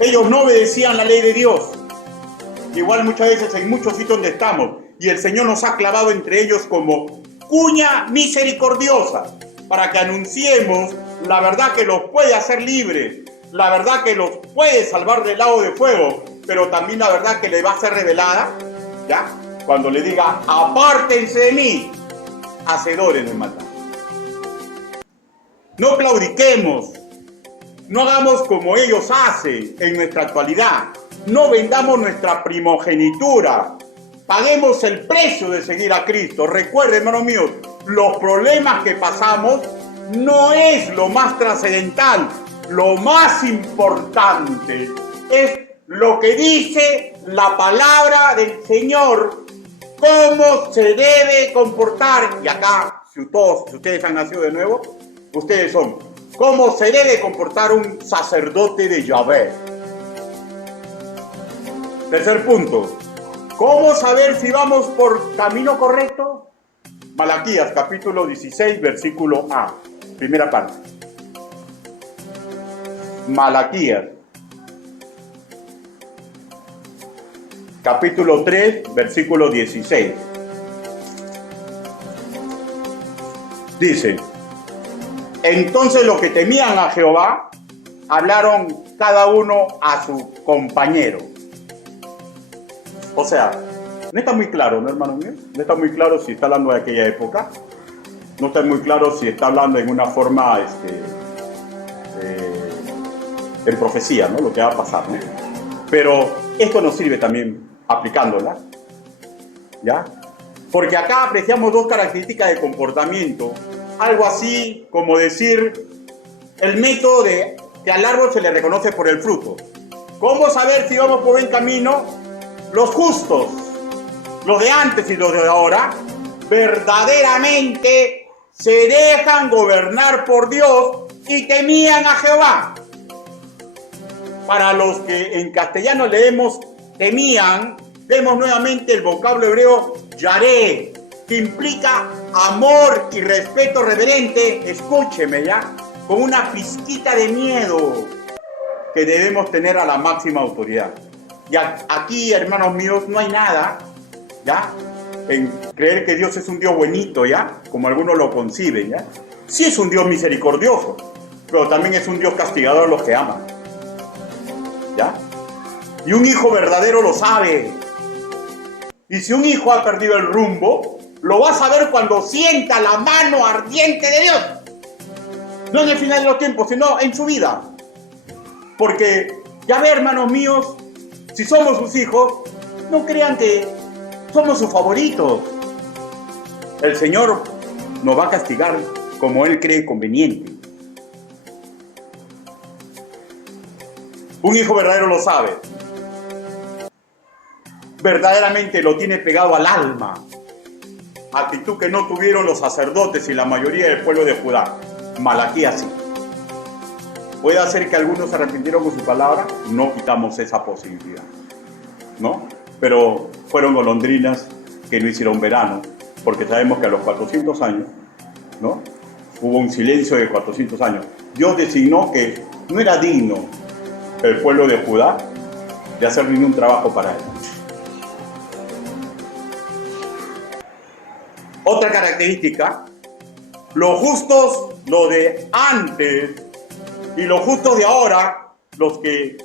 Ellos no obedecían la ley de Dios. Igual muchas veces en muchos sitios donde estamos, y el Señor nos ha clavado entre ellos como cuña misericordiosa, para que anunciemos la verdad que los puede hacer libres, la verdad que los puede salvar del lago de fuego, pero también la verdad que le va a ser revelada, ¿ya?, cuando le diga, apártense de mí, hacedores de maldad. No claudiquemos, no hagamos como ellos hacen en nuestra actualidad, no vendamos nuestra primogenitura, paguemos el precio de seguir a Cristo. Recuerden, hermanos míos, los problemas que pasamos no es lo más trascendental, lo más importante es lo que dice la palabra del Señor, cómo se debe comportar. Y acá, si ustedes han nacido de nuevo, ustedes son, cómo se debe comportar un sacerdote de Yahvé. Tercer punto, ¿cómo saber si vamos por camino correcto? Malaquías, capítulo 16, versículo A, primera parte. Malaquías, capítulo 3, versículo 16. Dice, entonces los que temían a Jehová hablaron cada uno a su compañero. O sea, no está muy claro, ¿no, hermanos míos? No está muy claro si está hablando de aquella época. No está muy claro si está hablando en una forma, en profecía, ¿no?, lo que va a pasar, ¿no? Pero esto nos sirve también aplicándola, ¿ya? Porque acá apreciamos dos características de comportamiento. Algo así como decir el método de que al árbol se le reconoce por el fruto. ¿Cómo saber si vamos por buen camino? Los justos, los de antes y los de ahora, verdaderamente se dejan gobernar por Dios y temían a Jehová. Para los que en castellano leemos temían, vemos nuevamente el vocablo hebreo yaré, que implica amor y respeto reverente, escúcheme ya, con una pizquita de miedo que debemos tener a la máxima autoridad. Y aquí, hermanos míos, no hay nada, ¿ya?, en creer que Dios es un Dios buenito, ¿ya?, como algunos lo conciben, ¿ya? Sí es un Dios misericordioso, pero también es un Dios castigador a los que aman, ¿ya? Y un hijo verdadero lo sabe. Y si un hijo ha perdido el rumbo, lo va a saber cuando sienta la mano ardiente de Dios. No en el final de los tiempos, sino en su vida. Porque, ya ve, hermanos míos, si somos sus hijos, no crean que somos sus favoritos. El Señor nos va a castigar como Él cree conveniente. Un hijo verdadero lo sabe. Verdaderamente lo tiene pegado al alma. Actitud que no tuvieron los sacerdotes y la mayoría del pueblo de Judá. Malaquías sí. ¿Puede hacer que algunos se arrepintieron con su palabra? No quitamos esa posibilidad, ¿no? Pero fueron golondrinas que no hicieron verano, porque sabemos que a los 400 años, ¿no?, hubo un silencio de 400 años. Dios designó que no era digno el pueblo de Judá de hacer ningún trabajo para él. Otra característica, los justos, los de antes, y los justos de ahora, los que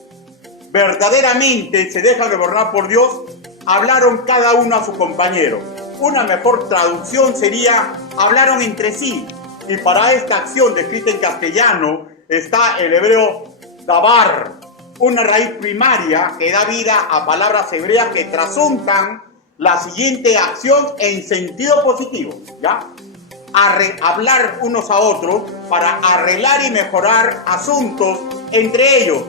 verdaderamente se dejan gobernar por Dios, hablaron cada uno a su compañero. Una mejor traducción sería, hablaron entre sí. Y para esta acción descrita en castellano está el hebreo dabar, una raíz primaria que da vida a palabras hebreas que trasuntan la siguiente acción en sentido positivo, ¿ya? Hablar unos a otros para arreglar y mejorar asuntos entre ellos,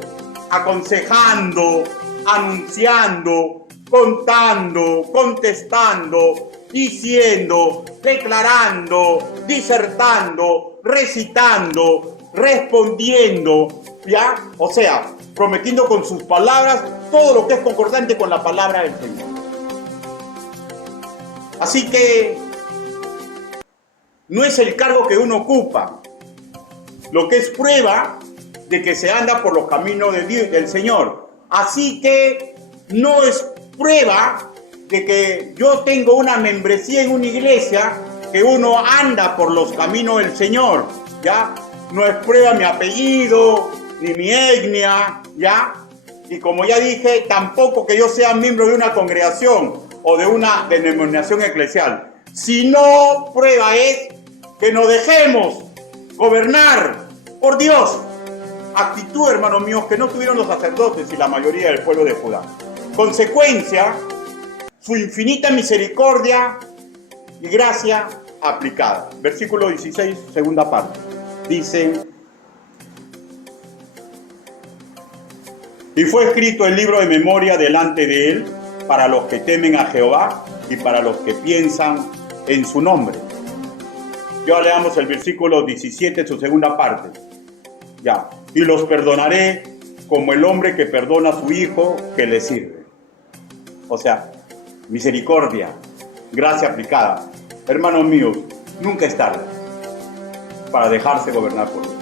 aconsejando, anunciando, contando, contestando, diciendo, declarando, disertando, recitando, respondiendo, ¿ya? O sea, prometiendo con sus palabras todo lo que es concordante con la palabra del Señor. Así que no es el cargo que uno ocupa, lo que es prueba de que se anda por los caminos de Dios, del Señor. Así que no es prueba de que yo tengo una membresía en una iglesia, que uno anda por los caminos del Señor, ¿ya? No es prueba mi apellido, ni mi etnia, ¿ya? Y como ya dije, tampoco que yo sea miembro de una congregación o de una denominación eclesial. Sino prueba es que nos dejemos gobernar por Dios. Actitud, hermanos míos, que no tuvieron los sacerdotes y la mayoría del pueblo de Judá. Consecuencia, su infinita misericordia y gracia aplicada. Versículo 16, segunda parte. Dice: y fue escrito el libro de memoria delante de él para los que temen a Jehová y para los que piensan en su nombre. Ya leamos el versículo 17, su segunda parte. Ya. Y los perdonaré como el hombre que perdona a su hijo que le sirve. O sea, misericordia, gracia aplicada. Hermanos míos, nunca es tarde para dejarse gobernar por Dios.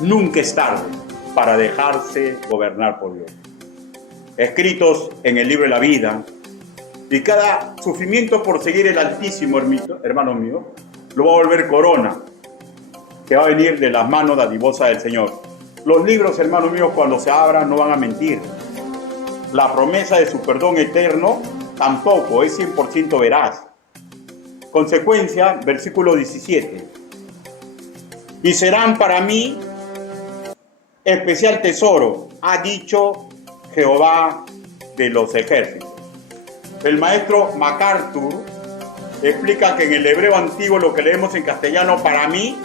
Nunca es tarde para dejarse gobernar por Dios. Escritos en el libro de la vida, y cada sufrimiento por seguir el Altísimo, hermanos míos, lo va a volver corona, que va a venir de las manos dadivosas del Señor. Los libros, hermanos míos, cuando se abran no van a mentir. La promesa de su perdón eterno tampoco es 100% veraz. Consecuencia, versículo 17. Y serán para mí especial tesoro, ha dicho Jehová de los ejércitos. El maestro MacArthur explica que en el hebreo antiguo lo que leemos en castellano para mí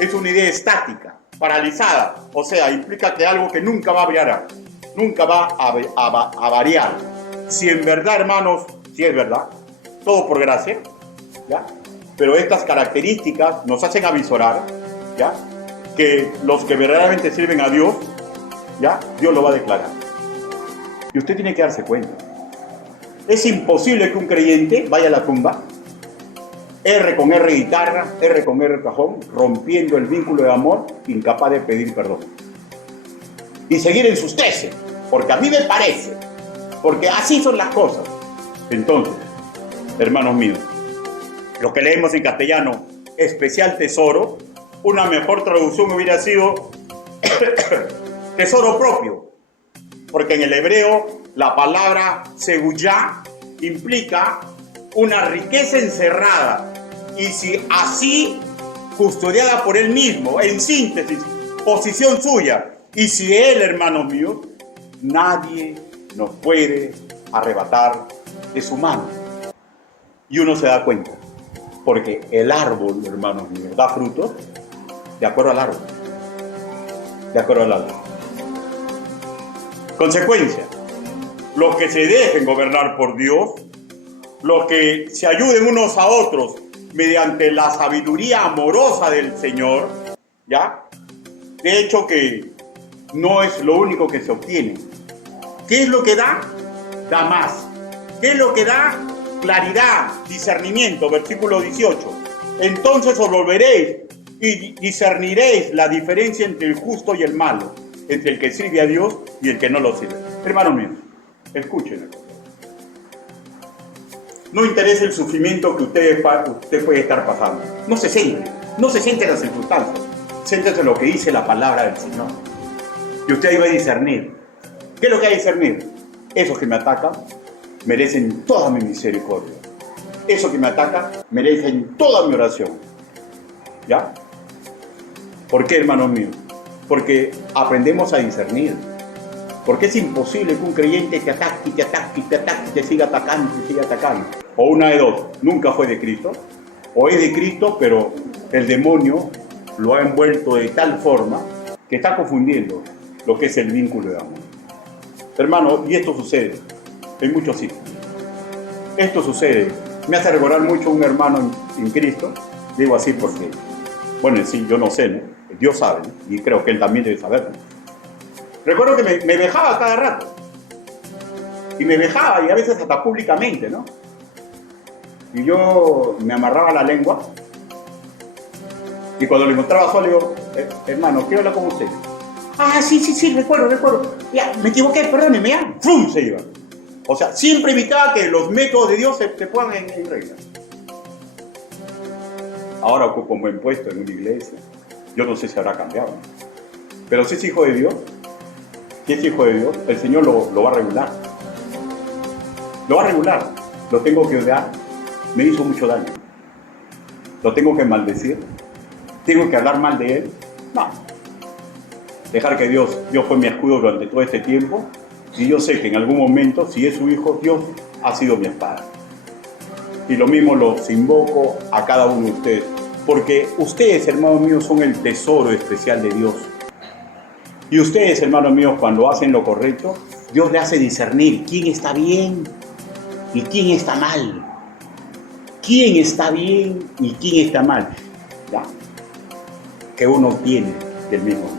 es una idea estática, paralizada. O sea, implica que algo que nunca va a variar, nunca va a variar. Si en verdad, hermanos, si es verdad, todo por gracia, ¿ya? Pero estas características nos hacen avisorar, ¿ya?, que los que verdaderamente sirven a Dios, ¿ya?, Dios lo va a declarar. Y usted tiene que darse cuenta. Es imposible que un creyente vaya a la tumba, R con R guitarra, R con R cajón, rompiendo el vínculo de amor, incapaz de pedir perdón. Y seguir en sus 13, porque a mí me parece, porque así son las cosas. Entonces, hermanos míos, lo que leemos en castellano, especial tesoro, una mejor traducción hubiera sido tesoro propio, porque en el hebreo la palabra seguyá implica una riqueza encerrada, y si así custodiada por Él mismo, en síntesis, posición suya. Y si Él, hermanos míos, nadie nos puede arrebatar de su mano. Y uno se da cuenta, porque el árbol, hermanos míos, da frutos de acuerdo al árbol. De acuerdo al árbol. Consecuencia, los que se dejen gobernar por Dios, los que se ayuden unos a otros mediante la sabiduría amorosa del Señor, ¿ya? De hecho que no es lo único que se obtiene. ¿Qué es lo que da? Da más. ¿Qué es lo que da? Claridad, discernimiento, versículo 18. Entonces os volveréis y discerniréis la diferencia entre el justo y el malo, entre el que sirve a Dios y el que no lo sirve. Hermanos míos, escúchenme. No interesa el sufrimiento que usted puede estar pasando. No se centre en las circunstancias. Céntrese en lo que dice la palabra del Señor. Y usted ahí va a discernir. ¿Qué es lo que hay que discernir? Esos que me atacan merecen toda mi misericordia. Esos que me atacan merecen toda mi oración. ¿Ya? ¿Por qué, hermanos míos? Porque aprendemos a discernir. Porque es imposible que un creyente te ataque, te ataque, te ataque, te siga atacando, te siga atacando. O una de dos, nunca fue de Cristo, o es de Cristo, pero el demonio lo ha envuelto de tal forma que está confundiendo lo que es el vínculo de amor. Hermano, y esto sucede en muchos sitios. Esto sucede, me hace recordar mucho a un hermano en Cristo, digo así porque, bueno, sí, yo no sé, ¿no? Dios sabe, ¿no? Y creo que Él también debe saber, ¿no? Recuerdo que me vejaba cada rato. Y me vejaba, y a veces hasta públicamente, ¿no? Y yo me amarraba la lengua. Y cuando lo encontraba solo, le digo, hermano, quiero hablar con usted. Ah, sí, recuerdo. Ya, me equivoqué, perdóneme, ya. ¡Fum! Se iba. O sea, siempre evitaba que los métodos de Dios se pongan en regla. Ahora ocupa un buen puesto en una iglesia. Yo no sé si habrá cambiado, ¿no? Pero si es hijo de Dios, el Señor lo va a regular. Lo va a regular. Lo tengo que odiar. Me hizo mucho daño. Lo tengo que maldecir. Tengo que hablar mal de Él. No. Dejar que Dios fue mi escudo durante todo este tiempo. Y yo sé que en algún momento, si es su hijo, Dios ha sido mi espada. Y lo mismo los invoco a cada uno de ustedes. Porque ustedes, hermanos míos, son el tesoro especial de Dios. Y ustedes, hermanos míos, cuando hacen lo correcto, Dios le hace discernir quién está bien y quién está mal. Quién está bien y quién está mal. ¿Ya? Que uno tiene del mismo Dios.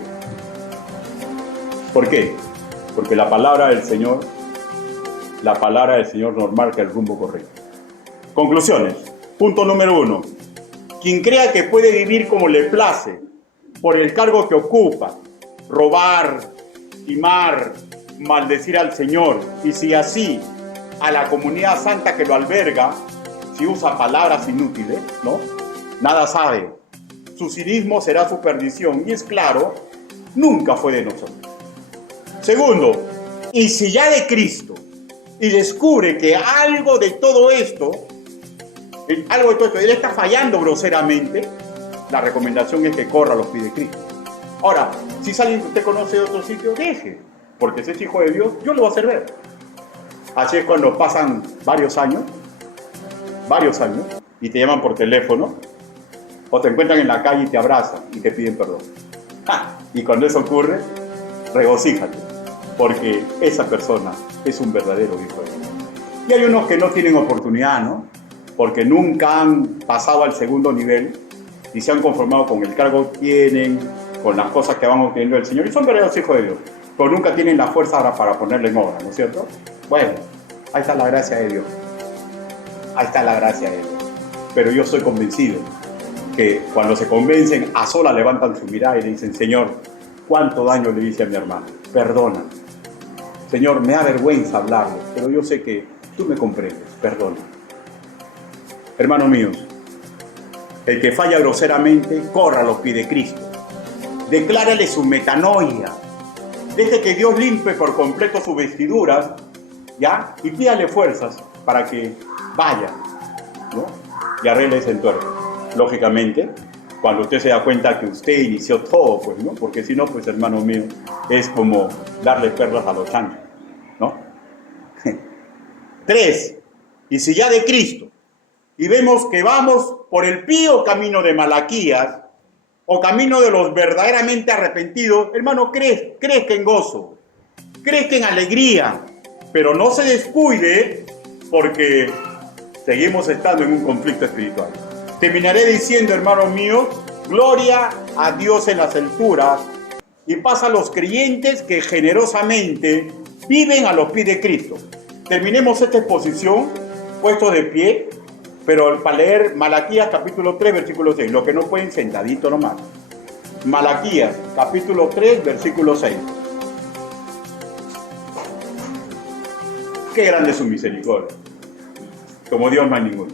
¿Por qué? Porque la palabra del Señor nos marca el rumbo correcto. Conclusiones. Punto número 1. Quien crea que puede vivir como le place, por el cargo que ocupa, robar, timar, maldecir al Señor, y si así a la comunidad santa que lo alberga, si usa palabras inútiles, ¿no? Nada sabe. Su cinismo será su perdición, y es claro, nunca fue de nosotros. Segundo, y si ya de Cristo, y descubre que algo de todo esto, él está fallando groseramente, la recomendación es que corra a los pies de Cristo. Ahora, si es alguien que usted conoce de otro sitio, deje, porque si es hijo de Dios, Dios lo va a hacer ver. Así es cuando pasan varios años, y te llaman por teléfono, o te encuentran en la calle y te abrazan y te piden perdón. Y cuando eso ocurre, regocíjate, porque esa persona es un verdadero hijo de Dios. Y hay unos que no tienen oportunidad, ¿no? Porque nunca han pasado al segundo nivel y se han conformado con el cargo que tienen, con las cosas que van obteniendo del Señor, y son verdaderos hijos de Dios, pero nunca tienen la fuerza para ponerle en obra, ¿no es cierto? Bueno, ahí está la gracia de Dios. Pero yo estoy convencido que cuando se convencen, a solas levantan su mirada y le dicen, Señor, ¿cuánto daño le hice a mi hermano? Perdona. Señor, me da vergüenza hablarlo, pero yo sé que tú me comprendes, perdona. Hermanos míos, el que falla groseramente, corra a los pies de Cristo. Declárale su metanoia. Deje que Dios limpie por completo sus vestiduras, ¿ya? Y pídale fuerzas para que vaya, ¿no? Y arregle ese entuerto. Lógicamente, cuando usted se da cuenta que usted inició todo, pues, ¿no? Porque si no, pues, hermano mío, es como darle perlas a los chanchos, ¿no? 3. Y si ya de Cristo, y vemos que vamos por el pío camino de Malaquías, o camino de los verdaderamente arrepentidos, hermano, crezca en gozo, crezca en alegría, pero no se descuide porque seguimos estando en un conflicto espiritual. Terminaré diciendo, hermano mío, gloria a Dios en las alturas y paz a los creyentes que generosamente viven a los pies de Cristo. Terminemos esta exposición puestos de pie, pero para leer Malaquías capítulo 3, versículo 6. Lo que no pueden, sentadito nomás. Malaquías capítulo 3, versículo 6. Qué grande es su misericordia. Como Dios no hay ninguno.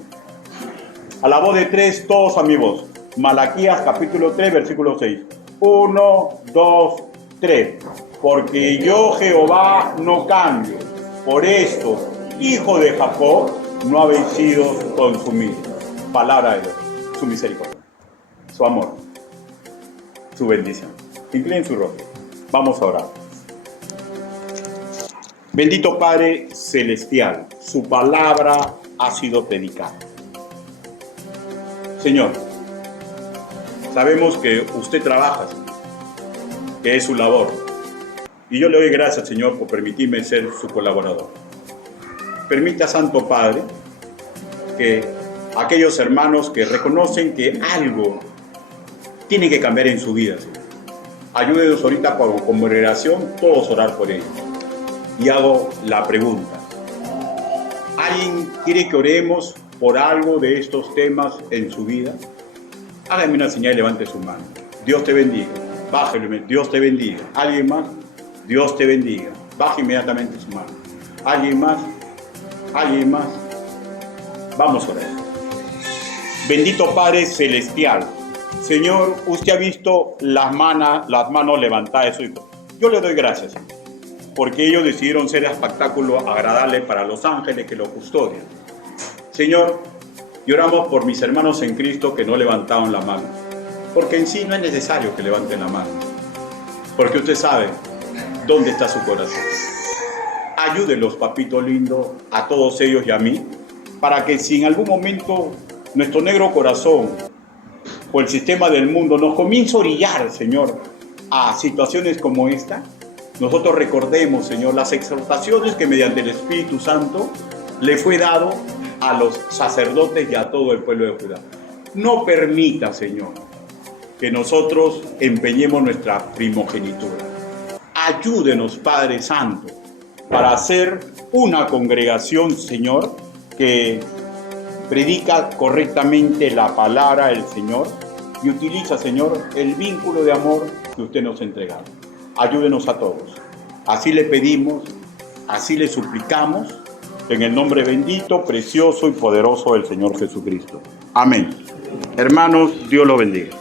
A la voz de 3, todos a mi voz. Malaquías capítulo 3, versículo 6. 1, 2, 3. Porque yo, Jehová, no cambio. Por esto, hijo de Jacob, no habéis sido consumidos. Palabra de Dios. Su misericordia. Su amor. Su bendición. Inclinen su rostro. Vamos a orar. Bendito Padre Celestial, su palabra ha sido predicada. Señor, sabemos que usted trabaja, que es su labor. Y yo le doy gracias, Señor, por permitirme ser su colaborador. Permita, Santo Padre, que aquellos hermanos que reconocen que algo tiene que cambiar en su vida, Señor, ayúdenos ahorita como congregación, todos a orar por ellos. Y hago la pregunta. ¿Alguien quiere que oremos por algo de estos temas en su vida? Hágame una señal y levante su mano. Dios te bendiga. Bájale, Dios te bendiga. ¿Alguien más? Dios te bendiga. Baje inmediatamente su mano. ¿Alguien más? ¿Alguien más? Vamos a orar. Bendito Padre Celestial. Señor, usted ha visto las manos levantadas de su hijo. Yo le doy gracias, Señor, porque ellos decidieron ser espectáculo agradable para los ángeles que lo custodian. Señor, y oramos por mis hermanos en Cristo que no levantaron la mano, porque en sí no es necesario que levanten la mano, porque usted sabe dónde está su corazón. Ayúdenlos, papito lindo, a todos ellos y a mí, para que si en algún momento nuestro negro corazón o el sistema del mundo nos comienza a orillar, Señor, a situaciones como esta, nosotros recordemos, Señor, las exhortaciones que mediante el Espíritu Santo le fue dado a los sacerdotes y a todo el pueblo de Judá. No permita, Señor, que nosotros empeñemos nuestra primogenitura. Ayúdenos, Padre Santo, para hacer una congregación, Señor, que predica correctamente la palabra del Señor y utiliza, Señor, el vínculo de amor que usted nos ha entregado. Ayúdenos a todos. Así le pedimos, así le suplicamos, en el nombre bendito, precioso y poderoso del Señor Jesucristo. Amén. Hermanos, Dios los bendiga.